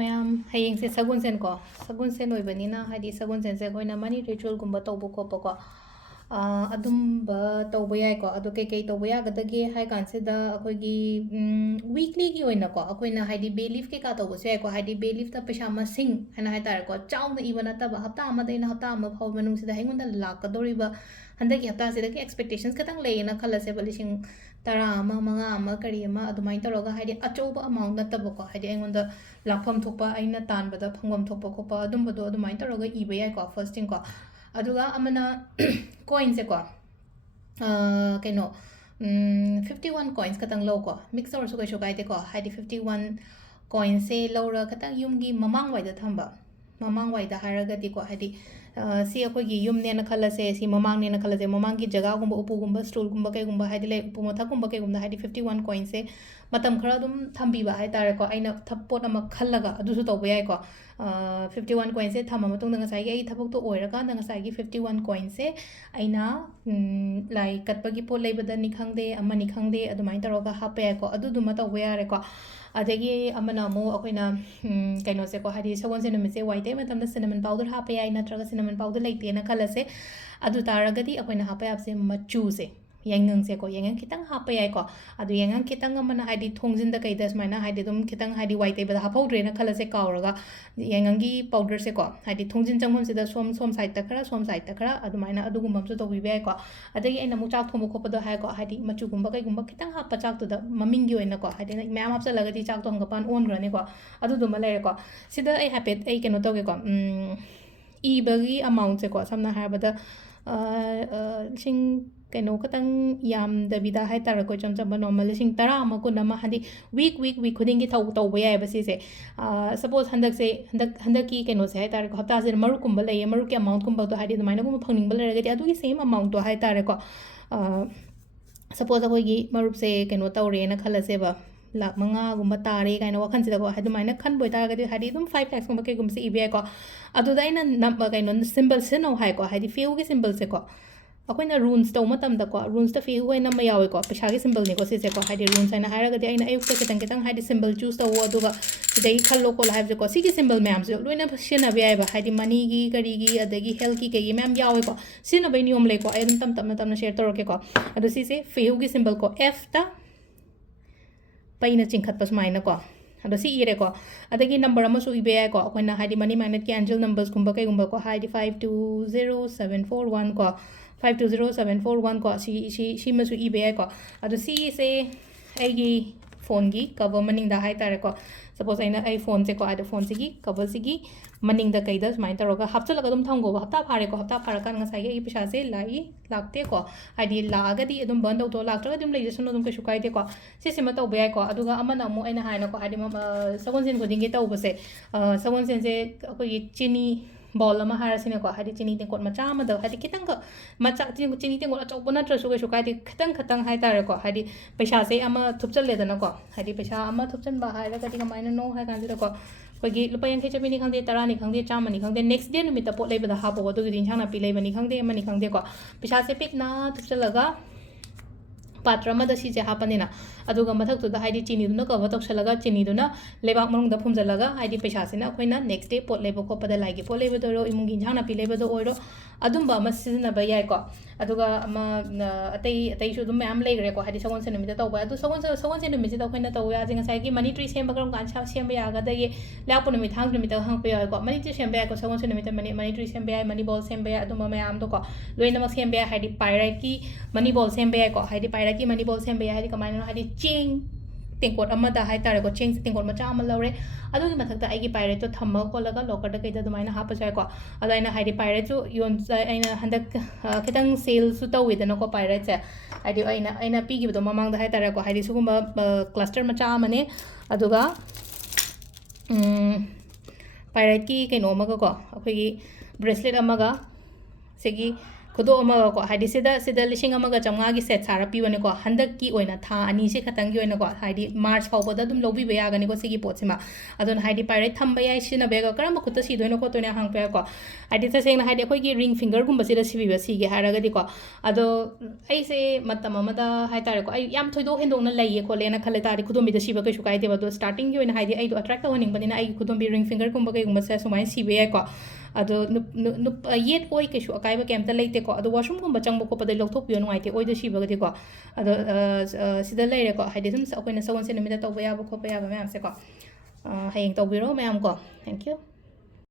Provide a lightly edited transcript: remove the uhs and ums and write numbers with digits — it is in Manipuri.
ꯃꯌꯥꯝ ꯍꯌꯦꯡꯁꯦ ꯁꯒꯣꯜꯁꯦꯟꯀꯣ ꯁꯒꯣꯜꯁꯦꯟ ꯑꯣꯏꯕꯅꯤꯅ ꯍꯥꯏꯗꯤ ꯁꯒꯣꯜꯁꯦꯟꯁꯦ ꯑꯩꯈꯣꯏꯅ ꯃꯅꯤ ꯔꯤꯆꯨꯋꯦꯜꯒꯨꯝꯕ ꯇꯧꯕ ꯈꯣꯠꯄꯀꯣ ꯑꯗꯨꯝꯕ ꯇꯧꯕ ꯌꯥꯏꯀꯣ ꯑꯗꯣ ꯀꯩꯀꯩ ꯇꯧꯕ ꯌꯥꯒꯗꯒꯦ ꯍꯥꯏ ꯀꯥꯟꯁꯤꯗ ꯑꯩꯈꯣꯏꯒꯤ ꯋꯤꯛꯂꯤꯒꯤ ꯑꯣꯏꯅꯀꯣ ꯑꯩꯈꯣꯏꯅ ꯍꯥꯏꯗꯤ ꯕꯦ ꯂꯤꯐ ꯀꯩꯀꯥ ꯇꯧꯕꯁꯨ ꯌꯥꯏꯀꯣ ꯍꯥꯏꯗꯤ ꯕꯦ ꯂꯤꯐꯇ ꯄꯩꯁꯥ ꯃꯁꯤꯡ ꯍꯥꯏꯅ ꯍꯥꯏꯇꯥꯔꯦꯀꯣ ꯆꯥꯎꯅ ꯏꯕ ꯅꯠꯇꯕ ꯍꯞꯇꯥ ꯑꯃꯗꯩꯅ ꯍꯞꯇꯥ ꯑꯃ ꯐꯥꯎꯕ ꯃꯅꯨꯡꯁꯤꯗ ꯑꯩꯉꯣꯟꯗ ꯂꯥꯛꯀꯗꯧꯔꯤꯕ ꯍꯟꯗꯛꯀꯤ ꯍꯞꯇꯥꯁꯤꯗꯒꯤ ꯑꯦꯛꯁꯄꯦꯛꯇꯦꯁꯟꯁ ꯈꯤꯇꯪ ꯂꯩꯌꯦꯅ ꯈꯜꯂꯁꯦꯕ ꯂꯤꯁꯤꯡ 10 ꯑꯃ 5 ꯑꯃ ꯀꯔꯤ ꯑꯃ ꯑꯗꯨꯃꯥꯏꯅ ꯇꯧꯔꯒ ꯍꯥꯏꯗꯤ ꯑꯆꯧꯕ ꯑꯃꯥꯎꯟ ꯅꯠꯇꯕꯀꯣ ꯍꯥꯏꯗꯤ ꯑꯩꯉꯣꯟꯗ ꯂꯥꯛꯐꯝ ꯊꯣꯛꯄ ꯑꯩꯅ ꯇꯥꯟꯕꯗ ꯐꯪꯐꯝ ꯊꯣꯛꯄ ꯈꯣꯠꯄ ꯑꯗꯨꯝꯕꯗꯣ ꯑꯗꯨꯃꯥꯏꯅ ꯇꯧꯔꯒ ꯏꯕ ꯌꯥꯏꯀꯣ ꯐꯥꯔꯁ ꯊꯤꯡꯀꯣ ꯑꯗꯨꯒ ꯑꯃꯅ ꯀꯣꯏꯟꯁꯦꯀꯣ ꯀꯩꯅꯣ 51 ꯀꯣꯏꯟꯁ ꯈꯛꯇꯪ ꯂꯧꯀꯣ ꯃꯤꯛꯁ ꯇꯧꯔꯁꯨ ꯀꯩꯁꯨ ꯀꯥꯏꯗꯦꯀꯣ ꯍꯥꯏꯗꯤ 51 ꯀꯣꯏꯟꯁꯦ ꯂꯧꯔ ꯈꯤꯇꯪ ꯌꯨꯝꯒꯤ ꯃꯃꯥꯡꯋꯥꯏꯗ ꯊꯝꯕ ꯃꯃꯥꯡꯋꯥꯏꯗ ꯍꯥꯏꯔꯒꯗꯤꯀꯣ ꯍꯥꯏꯗꯤ ꯁꯤ ꯑꯩꯈꯣꯏꯒꯤ ꯌꯨꯝꯅꯦꯅ ꯈꯜꯂꯁꯦ ꯁꯤ ꯃꯃꯥꯡꯅꯦꯅ ꯈꯜꯂꯁꯦ ꯃꯃꯥꯡꯒꯤ ꯖꯒꯥꯒꯨꯝꯕ ꯎꯄꯨꯒꯨꯝꯕ ꯁ꯭ꯇꯨꯜꯒꯨꯝꯕ ꯀꯩꯒꯨꯝꯕ ꯍꯥꯏꯗꯤ ꯂꯩ ꯎꯄꯨ ꯃꯊꯛꯀꯨꯝꯕ ꯀꯩꯒꯨꯝꯕꯗ ꯍꯥꯏꯗꯤ 51 ꯀꯣꯏꯟꯁꯦ ꯃꯇꯝ ꯈꯔ ꯑꯗꯨꯝ ꯊꯝꯕꯤꯕ ꯍꯥꯏꯇꯥꯔꯦꯀꯣ ꯑꯩꯅ ꯄꯣꯠ ꯑꯃ ꯈꯜꯂꯒ ꯑꯗꯨꯁꯨ ꯇꯧꯕ ꯌꯥꯏꯀꯣ 51 ꯀꯣꯏꯟꯁꯦ ꯊꯝꯃ ꯃꯇꯨꯡꯗ ꯉꯁꯥꯏꯒꯤ ꯑꯩ ꯊꯕꯛꯇꯣ ꯑꯣꯏꯔꯀꯥꯟꯗ ꯉꯁꯥꯏꯒꯤ 51 ꯀꯣꯏꯟꯁꯦ ꯑꯩꯅ ꯂꯥꯏ ꯀꯠꯄꯒꯤ ꯄꯣꯠ ꯂꯩꯕꯗꯅꯤ ꯈꯪꯗꯦ ꯑꯃꯅꯤ ꯈꯪꯗꯦ ꯑꯗꯨꯃꯥꯏꯅ ꯇꯧꯔꯒ ꯍꯥꯞꯄ ꯌꯥꯏꯀꯣ ꯑꯗꯨꯗꯨꯃ ꯇꯧꯕ ꯌꯥꯔꯦꯀꯣ ꯑꯗꯒꯤ ꯑꯃꯅ ꯑꯃꯨꯛ ꯑꯩꯈꯣꯏꯅ ꯀꯩꯅꯣꯁꯦꯀꯣ ꯍꯥꯏꯗꯤ ꯁꯒꯣꯜꯁꯦꯟ ꯅꯨꯃꯤꯠꯁꯦ ꯋꯥꯏ ꯇꯩ ꯃꯇꯝꯗ ꯁꯤꯅꯃꯟ ꯄꯥꯎꯗꯔ ꯍꯥꯞꯄ ꯌꯥꯏ ꯅꯠꯇ꯭ꯔꯒ ꯁꯤꯅꯃꯟ ꯄꯥꯎꯗꯔ ꯂꯩꯇꯦꯅ ꯈꯜꯂꯁꯦ ꯑꯗꯨ ꯇꯥꯔꯒꯗꯤ ꯑꯩꯈꯣꯏꯅ ꯍꯥꯞꯄ ꯌꯥꯕꯁꯦ ꯃꯆꯨꯁꯦ ꯌꯥꯏꯉꯪꯁꯦꯀꯣ ꯌꯥꯏꯉꯪ ꯈꯤꯇꯪ ꯍꯥꯞꯄ ꯌꯥꯏꯀꯣ ꯑꯗꯨ ꯌꯥꯏꯉꯪ ꯈꯤꯇꯪ ꯑꯃꯅ ꯍꯥꯏꯗꯤ ꯊꯣꯡꯖꯤꯟꯗ ꯀꯩꯗ ꯁꯨꯃꯥꯏꯅ ꯍꯥꯏꯗꯤ ꯑꯗꯨꯝ ꯈꯤꯇꯪ ꯍꯥꯏꯗꯤ ꯋꯥꯏ ꯇꯩꯕꯗ ꯍꯥꯞꯍꯧꯗ꯭ꯔꯦꯅ ꯈꯜꯂꯁꯦ ꯀꯥꯎꯔꯒ ꯌꯥꯏꯉꯪꯒꯤ ꯄꯥꯎꯗꯔꯁꯦꯀꯣ ꯍꯥꯏꯗꯤ ꯊꯣꯡꯖꯤꯟ ꯆꯪꯐꯝꯁꯤꯗ ꯁꯣꯝ ꯁꯥꯏꯗꯇ ꯈꯔ ꯁꯣꯝ ꯁꯥꯏꯗꯇ ꯈꯔ ꯑꯗꯨꯃꯥꯏꯅ ꯑꯗꯨꯒꯨꯝꯕ ꯑꯃꯁꯨ ꯇꯧꯕꯤꯕ ꯌꯥꯏꯀꯣ ꯑꯗꯒꯤ ꯑꯩꯅ ꯑꯃꯨꯛ ꯆꯥꯛ ꯊꯣꯡꯕ ꯈꯣꯠꯄꯗꯣ ꯍꯥꯏꯀꯣ ꯍꯥꯏꯗꯤ ꯃꯆꯨꯒꯨꯝꯕ ꯀꯩꯒꯨꯝꯕ ꯈꯤꯇꯪ ꯍꯥꯞꯄ ꯆꯥꯛꯇꯨꯗ ꯃꯃꯤꯡꯒꯤ ꯑꯣꯏꯅꯀꯣ ꯍꯥꯏꯗꯤ ꯃꯌꯥꯝ ꯍꯥꯞꯆꯜꯂꯒꯗꯤ ꯆꯥꯛꯇꯣ ꯍꯪꯒꯄꯥꯟ ꯑꯣꯟꯈ꯭ꯔꯅꯤꯀꯣ ꯑꯗꯨꯗꯨꯃ ꯂꯩꯔꯦꯀꯣ ꯁꯤꯗ ꯑꯩ ꯍꯥꯏꯐꯦꯠ ꯑꯩ ꯀꯩꯅꯣ ꯇꯧꯒꯦꯀꯣ ꯏꯕꯒꯤ ꯑꯃꯥꯎꯟꯠꯁꯦꯀꯣ ꯁꯝꯅ ꯍꯥꯏꯔꯕꯗ ꯂꯤꯁꯤꯡ ꯀꯩꯅꯣ ꯈꯇꯪ ꯌꯥꯝꯗꯕꯤꯗ ꯍꯥꯏꯇꯥꯔꯦꯀꯣ ꯏꯆꯝ ꯆꯝꯕ ꯅꯣꯔꯃꯦꯜ ꯂꯤꯁꯤꯡ 10 ꯑꯃ 10 ꯑꯃ ꯍꯥꯏꯗꯤ ꯋꯤꯛ ꯈꯨꯗꯤꯡꯒꯤ ꯇꯧꯕ ꯌꯥꯏꯑꯕ ꯁꯤꯁꯦ ꯁꯄꯣꯁ ꯍꯟꯗꯛꯀꯤ ꯀꯩꯅꯣꯁꯦ ꯍꯥꯏꯇꯥꯔꯦꯀꯣ ꯍꯞꯇꯥꯁꯤꯗ ꯃꯔꯨꯞꯀꯨꯝꯕ ꯂꯩꯌꯦ ꯃꯔꯨꯞꯀꯤ ꯑꯃꯥꯎꯟꯠꯀꯨꯝꯕꯗꯣ ꯍꯥꯏꯗꯤ ꯑꯗꯨꯃꯥꯏꯅꯒꯨꯝꯕ ꯐꯪꯅꯤꯡꯕ ꯂꯩꯔꯒꯗꯤ ꯑꯗꯨꯒꯤ ꯁꯦꯝ ꯑꯃꯥꯎꯟꯠꯇꯣ ꯍꯥꯏꯇꯥꯔꯦꯀꯣ ꯁꯄꯣꯁ ꯑꯩꯈꯣꯏꯒꯤ ꯃꯔꯨꯞꯁꯦ ꯀꯩꯅꯣ ꯇꯧꯔꯦꯅ ꯈꯜꯂꯁꯦꯕ ꯂꯥꯛ 5ꯒꯨꯝꯕ ꯇꯥꯔꯦ ꯀꯥꯏꯅ ꯋꯥꯈꯜꯁꯤꯗꯀꯣ ꯑꯗꯨꯃꯥꯏꯅ ꯈꯟꯕ ꯑꯣꯏꯇꯥꯔꯒꯗꯤ ꯍꯥꯏꯗꯤ ꯑꯗꯨꯝ 5 ꯂꯥꯛꯁꯀꯨꯝꯕ ꯀꯩꯒꯨꯝꯕꯁꯦ ꯏꯕ ꯌꯥꯏꯀꯣ ꯑꯗꯨꯗ ꯑꯩꯅ ꯀꯩꯅꯣ ꯁꯤꯝꯕꯜ ꯁꯤꯖꯤꯟꯅꯧ ꯍꯥꯏꯀꯣ ꯍꯥꯏꯗꯤ ꯐꯦꯎꯒꯤ ꯁꯤꯝꯕꯜꯁꯦꯀꯣ ꯑꯩꯈꯣꯏꯅ ꯔꯨꯟꯁ ꯇꯧꯕ ꯃꯇꯝꯗꯀꯣ ꯔꯨꯟꯁꯇ ꯐꯦꯎ ꯑꯣꯏꯅ ꯑꯃ ꯌꯥꯎꯋꯦꯀꯣ ꯄꯩꯁꯥꯒꯤ ꯁꯤꯝꯕꯜꯅꯦꯀꯣ ꯁꯤꯁꯦꯀꯣ ꯍꯥꯏꯗꯤ ꯔꯨꯟꯁ ꯍꯥꯏꯅ ꯍꯥꯏꯔꯒꯗꯤ ꯑꯩꯅ ꯑꯌꯨꯛꯇ ꯈꯤꯇꯪ ꯍꯥꯏꯗꯤ ꯁꯤꯝꯕꯜ ꯆꯨꯁ ꯇꯧꯋꯣ ꯑꯗꯨꯒ ꯁꯤꯗꯒꯤ ꯈꯜꯂꯣ ꯈꯣꯠꯂꯣ ꯍꯥꯏꯕꯁꯦꯀꯣ ꯁꯤꯒꯤ ꯁꯤꯝꯕꯜ ꯃꯌꯥꯝꯁꯦ ꯂꯣꯏꯅ ꯁꯤꯖꯤꯟꯅꯕ ꯌꯥꯏꯑꯕ ꯍꯥꯏꯗꯤ ꯃꯅꯤꯒꯤ ꯀꯔꯤꯒꯤ ꯑꯗꯒꯤ ꯍꯦꯜꯊꯀꯤ ꯀꯩꯒꯤ ꯃꯌꯥꯝ ꯌꯥꯎꯋꯦꯀꯣ ꯁꯤꯖꯤꯟꯅꯕꯩ ꯅꯤꯌꯣꯝ ꯂꯩꯀꯣ ꯑꯩ ꯑꯗꯨꯝ ꯇꯞꯅ ꯁꯦꯌꯔ ꯇꯧꯔꯛꯀꯦꯀꯣ ꯑꯗꯣ ꯁꯤꯁꯦ ꯐꯦꯎꯒꯤ ꯁꯤꯝꯕꯜꯀꯣ Fꯇ ꯄꯩꯅ ꯆꯤꯡꯈꯠꯄ ꯁꯨꯃꯥꯏꯅꯀꯣ ꯑꯗꯣ ꯁꯤ ꯏꯔꯦꯀꯣ ꯑꯗꯒꯤ ꯅꯝꯕꯔ ꯑꯃꯁꯨ ꯏꯕ ꯌꯥꯏꯀꯣ ꯑꯩꯈꯣꯏꯅ ꯍꯥꯏꯗꯤ ꯃꯅꯤ ꯃꯥꯏꯅꯠꯀꯤ ꯑꯦꯟꯖꯦꯜ ꯅꯝꯕꯔꯁꯀꯨꯝꯕ ꯀꯩꯒꯨꯝꯕꯀꯣ ꯍꯥꯏꯗꯤ 520741 ꯀꯣ 520741 ꯀꯣ ꯁꯤꯃꯁꯨ ꯏꯕ ꯌꯥꯏꯀꯣ ꯑꯗꯣ ꯁꯤꯁꯦ ꯑꯩꯒꯤ ꯐꯣꯟꯒꯤ ꯀꯕꯔ ꯃꯅꯤꯡꯗ ꯍꯥꯏꯇꯥꯔꯦꯀꯣ ꯁꯄꯣꯁ ꯑꯩ ꯐꯣꯟꯁꯦꯀꯣ ꯑꯗꯣ ꯐꯣꯟꯁꯤꯒꯤ ꯀꯕꯔꯁꯤꯒꯤ ꯃꯅꯤꯡꯗ ꯀꯩꯗ ꯁꯨꯃꯥꯏꯅ ꯇꯧꯔꯒ ꯍꯥꯞꯆꯜꯂꯒ ꯑꯗꯨꯝ ꯊꯝꯈꯣꯕ ꯍꯞꯇꯥ ꯐꯥꯔꯦꯀꯣ ꯍꯞꯇꯥ ꯐꯥꯔꯀꯥꯟꯗ ꯉꯁꯥꯏꯒꯤ ꯑꯩꯒꯤ ꯄꯩꯁꯥꯁꯦ ꯂꯥꯛꯇꯦꯀꯣ ꯍꯥꯏꯗꯤ ꯂꯥꯛꯑꯒꯗꯤ ꯑꯗꯨꯝ ꯕꯟ ꯇꯧꯊꯣꯛꯑꯣ ꯂꯥꯛꯇ꯭ꯔꯒꯗꯤ ꯑꯗꯨꯝ ꯂꯩꯖꯁꯅꯨ ꯑꯗꯨꯝ ꯀꯩꯁꯨ ꯀꯥꯏꯗꯦꯀꯣ ꯁꯤꯁꯤꯃ ꯇꯧꯕ ꯌꯥꯏꯀꯣ ꯑꯗꯨꯒ ꯑꯃꯅ ꯑꯃꯨꯛ ꯑꯩꯅ ꯍꯥꯏꯅꯀꯣ ꯍꯥꯏꯗꯤ ꯁꯒꯣꯜꯁꯦꯟ ꯈꯨꯗꯤꯡꯒꯤ ꯇꯧꯕꯁꯦ ꯁꯒꯣꯜꯁꯦꯟꯁꯦ ꯑꯩꯈꯣꯏꯒꯤ ꯆꯤꯅꯤ ꯕꯣꯜ ꯑꯃ ꯍꯥꯏꯔꯁꯤꯅꯦꯀꯣ ꯍꯥꯏꯗꯤ ꯆꯤꯅꯤ ꯇꯦꯡꯀꯣꯠ ꯃꯆꯥ ꯑꯃꯗ ꯍꯥꯏꯗꯤ ꯈꯤꯇꯪꯈꯛ ꯆꯤꯅꯤ ꯇꯦꯡꯀꯣꯠ ꯑꯆꯧꯕ ꯅꯠꯇ꯭ꯔꯁꯨ ꯀꯩꯁꯨ ꯀꯥꯏꯗे ꯈꯤꯇꯪ ꯍꯥꯏꯇꯥꯔꯦꯀꯣ ꯍꯥꯏꯗꯤ ꯄꯩꯁꯥꯁꯦ ꯑꯃ ꯊꯨꯞꯆꯜꯂꯦꯗꯅꯀꯣ ꯍꯥꯏꯗꯤ ꯄꯩꯁꯥ ꯑꯃ ꯊꯨꯞꯆꯟꯕ ꯍꯥꯏꯔꯒꯗꯤ ꯀꯃꯥꯏꯅꯅꯣ ꯍꯥꯏ ꯀꯥꯟꯁꯤꯗꯀꯣ ꯑꯩꯈꯣꯏꯒꯤ ꯂꯨꯄꯥ 50 ꯆꯞꯄꯤꯅꯤ ꯈꯪꯗꯦ 10ꯅꯤ ꯈꯪꯗꯦ 100ꯅꯤ ꯈꯪꯗꯦ ꯅꯦꯛꯁ ꯗꯦ ꯅꯨꯃꯤꯠꯇ ꯄꯣꯠ ꯂꯩꯕꯗ ꯍꯥꯞꯄꯣ ꯑꯗꯨꯒꯤꯗꯤ ꯏꯟꯁꯥꯡ ꯅꯥꯄꯤ ꯂꯩꯕꯅꯤ ꯈꯪꯗꯦ ꯑꯃꯅꯤ ꯈꯪꯗꯦꯀꯣ ꯄꯩꯁꯥꯁꯦ ꯄꯤꯛꯅ ꯊꯨꯞꯆꯜꯂꯒ ꯄꯥꯇ꯭ꯔ ꯑꯃꯗ ꯁꯤꯁꯦ ꯍꯥꯞꯄꯅꯤꯅ ꯑꯗꯨꯒ ꯃꯊꯛꯇꯨꯗ ꯍꯥꯏꯗꯤ ꯆꯤꯅꯤꯗꯨꯅ ꯀꯕꯔ ꯇꯧꯁꯜꯂꯒ ꯆꯤꯅꯤꯗꯨꯅ ꯂꯩꯕꯥꯛ ꯃꯅꯨꯡꯗ ꯐꯨꯝꯖꯜꯂꯒ ꯍꯥꯏꯗꯤ ꯄꯩꯁꯥꯁꯤꯅ ꯑꯩꯈꯣꯏꯅ ꯅꯦꯛꯁ ꯗꯦ ꯄꯣꯠ ꯂꯩꯕ ꯈꯣꯠꯄꯗ ꯂꯥꯏꯒꯤ ꯄꯣꯠ ꯂꯩꯕꯗ ꯑꯣꯏꯔꯣ ꯏꯃꯨꯡꯒꯤ ꯏꯟꯁꯥꯡ ꯅꯥꯄꯤ ꯂꯩꯕꯗ ꯑꯣꯏꯔꯣ ꯑꯗꯨꯝꯕ ꯑꯃ ꯁꯤꯖꯤꯟꯅꯕ ꯌꯥꯏꯀꯣ ꯑꯗꯨꯒ ꯑꯃ ꯑꯇꯩꯁꯨ ꯑꯗꯨꯝ ꯃꯌꯥꯝ ꯂꯩꯈ꯭ꯔꯦꯀꯣ ꯍꯥꯏꯗꯤ ꯁꯒꯣꯜꯁꯦꯟ ꯅꯨꯃꯤꯠꯇ ꯇꯧꯕ ꯑꯗꯨ ꯁꯒꯣꯜꯁꯦꯟ ꯅꯨꯃꯤꯠꯁꯤꯗ ꯑꯩꯈꯣꯏꯅ ꯇꯧꯕ ꯌꯥꯁꯦ ꯉꯁꯥꯏꯒꯤ ꯃꯅꯤ ꯇ꯭ꯔꯤ ꯁꯦꯝꯕ ꯀꯔꯝ ꯀꯥꯟꯗ ꯁꯦꯝꯕ ꯌꯥꯒꯗꯒꯦ ꯂꯥꯛꯄ ꯅꯨꯃꯤꯠ ꯊꯥꯡꯖ ꯅꯨꯃꯤꯠꯇ ꯍꯪꯉꯛꯄ ꯌꯥꯎꯋꯦꯀꯣ ꯃꯅꯤ ꯇ꯭ꯔꯤ ꯁꯦꯝꯕ ꯌꯥꯏꯀꯣ ꯁꯒꯣꯜꯁꯦꯟ ꯅꯨꯃꯤꯠꯇ ꯃꯅꯤ ꯇ꯭ꯔꯤ ꯁꯦꯝꯕ ꯌꯥꯏ ꯃꯅꯤ ꯕꯣꯜ ꯁꯦꯝꯕ ꯌꯥꯏ ꯑꯗꯨꯝꯕ ꯃꯌꯥꯝꯗꯣꯀꯣ ꯂꯣꯏꯅꯃꯛ ꯁꯦꯝꯕ ꯌꯥꯏ ꯍꯥꯏꯗꯤ ꯄꯥꯏꯔꯦꯠꯀꯤ ꯃꯅꯤ ꯕꯣꯜ ꯁꯦꯝꯕ ꯌꯥꯏꯀꯣ ꯍꯥꯏꯗꯤ ꯄꯥꯏꯔꯦꯠꯀꯤ ꯃꯅꯤ ꯕꯣꯜ ꯁꯦꯝꯕ ꯌꯥꯏ ꯍꯥꯏꯗꯤ ꯀꯃꯥꯏꯅꯅꯣ ꯍꯥꯏꯗꯤ ꯆꯦꯡ ꯇꯦꯡꯀꯣꯠ ꯑꯃꯗ ꯍꯥꯏꯇꯥꯔꯦꯀꯣ ꯆꯦꯡꯁꯦ ꯇꯦꯡꯀꯣꯠ ꯃꯆꯥ ꯑꯃ ꯂꯧꯔꯦ ꯑꯗꯨꯒꯤ ꯃꯊꯛꯇ ꯑꯩꯒꯤ ꯄꯥꯏꯔꯦꯠꯇꯣ ꯊꯝꯃꯒ ꯈꯣꯠꯂꯒ ꯂꯣꯀꯔꯗ ꯀꯩꯗ ꯑꯗꯨꯃꯥꯏꯅ ꯍꯥꯞꯄꯁꯨ ꯌꯥꯏꯀꯣ ꯑꯗꯣ ꯑꯩꯅ ꯍꯥꯏꯗꯤ ꯄꯥꯏꯔꯦꯠꯁꯨ ꯑꯩꯅ ꯍꯟꯗꯛ खितंग सेल्सु तौइदनको पाइरेट्से हाइदि अइना पीगिबदो ममांगदा हाइतारेको हाइदि सुगुम्बा क्लस्टर मचा अमने अदुगा पाइरेट की कइनो अमगा को अखोइगी ब्रेसलेट अमगा सेगी ꯈꯨꯗꯣꯞ ꯑꯃꯒꯀꯣ ꯍꯥꯏꯗꯤ ꯁꯤꯗ 1,500ꯒꯤ ꯁꯦꯠ ꯁꯥꯔ ꯄꯤꯕꯅꯦꯀꯣ ꯍꯟꯗꯛꯀꯤ ꯑꯣꯏꯅ ꯊꯥ ꯑꯅꯤꯁꯤ ꯈꯛꯇꯪꯒꯤ ꯑꯣꯏꯅꯀꯣ ꯍꯥꯏꯗꯤ ꯃꯥꯔꯆ ꯐꯥꯎꯕꯗ ꯑꯗꯨꯝ ꯂꯧꯕꯤꯕ ꯌꯥꯒꯅꯤꯀꯣ ꯁꯤꯒꯤ ꯄꯣꯠꯁꯤꯃ ꯑꯗꯨꯅ ꯍꯥꯏꯗꯤ ꯄꯥꯏꯔꯦꯠ ꯊꯝꯕ ꯌꯥꯏ ꯁꯤꯖꯤꯟꯅꯕ ꯌꯥꯏꯀꯣ ꯀꯔꯝꯕ ꯈꯨꯠꯇ ꯁꯤꯗꯣꯏꯅꯣ ꯈꯣꯠꯇꯣꯏꯅꯣ ꯍꯪꯉꯛꯄ ꯌꯥꯏꯀꯣ ꯍꯥꯏꯗꯤ ꯇꯁꯦꯡꯅ ꯍꯥꯏꯗꯤ ꯑꯩꯈꯣꯏꯒꯤ ꯔꯤꯡ ꯐꯤꯡꯒꯔꯒꯨꯝꯕꯁꯤꯗ ꯁꯤꯒꯦ ꯍꯥꯏꯔꯒꯗꯤꯀꯣ ꯑꯗꯣ ꯑꯩꯁꯦ ꯃꯇꯝ ꯑꯃꯗ ꯍꯥꯏꯇꯥꯔꯦꯀꯣ ꯑꯩ ꯌꯥꯝ ꯊꯣꯏꯗꯣꯛ ꯍꯦꯟꯗꯣꯛꯅ ꯂꯩꯌꯦ ꯈꯣꯠꯂꯦꯅ ꯈꯜꯂꯦ ꯇꯥꯔꯗꯤ ꯈꯨꯗꯣꯝꯕꯤꯗ ꯁꯤꯕ ꯀꯩꯁꯨ ꯀꯥꯏꯗꯦꯕ ꯑꯗꯣ ꯁ꯭ꯇꯥꯔꯇꯤꯡꯒꯤ ꯑꯣꯏꯅ ꯍꯥꯏꯗꯤ ꯑꯩꯗꯣ ꯑꯦꯇ꯭ꯔꯦꯛ ꯇꯧꯍꯟꯅꯤꯡꯕꯅꯤꯅ ꯑꯩꯒꯤ ꯈꯨꯗꯣꯝꯕꯤ ꯔꯤꯡ ꯐꯤꯡꯒꯔꯒꯨꯝꯕ ꯀꯩꯒꯨꯝꯕꯁꯦ ꯁꯨꯃꯥꯏꯅ ꯁꯤꯕ ꯌꯥꯏꯀꯣ ꯑꯗꯣ ꯌꯦꯠ ꯑꯣꯏ ꯀꯩꯁꯨ ꯑꯀꯥꯏꯕ ꯀꯩꯝꯇ ꯂꯩꯇꯦꯀꯣ ꯑꯗꯣ ꯋꯥꯁꯔꯨꯝꯒꯨꯝꯕ ꯆꯪꯕ ꯈꯣꯠꯄꯗ ꯂꯧꯊꯣꯛꯄꯤꯌꯣ ꯅꯨꯡꯉꯥꯏꯇꯦ ꯑꯣꯏꯗ ꯁꯤꯕꯒꯗꯤꯀꯣ ꯑꯗꯣ ꯁꯤꯗ ꯂꯩꯔꯦꯀꯣ ꯍꯥꯏꯗꯤ ꯁꯨꯝ ꯑꯩꯈꯣꯏꯅ ꯁꯒꯣꯜꯁꯦꯟ ꯅꯨꯃꯤꯠꯇ ꯇꯧꯕ ꯌꯥꯕ ꯈꯣꯠꯄ ꯌꯥꯕ ꯃꯌꯥꯝꯁꯦꯀꯣ ꯍꯌꯦꯡ ꯇꯧꯕꯤꯔꯣ ꯃꯌꯥꯝ ꯀꯣ ꯊꯦꯡꯛ ꯌꯨ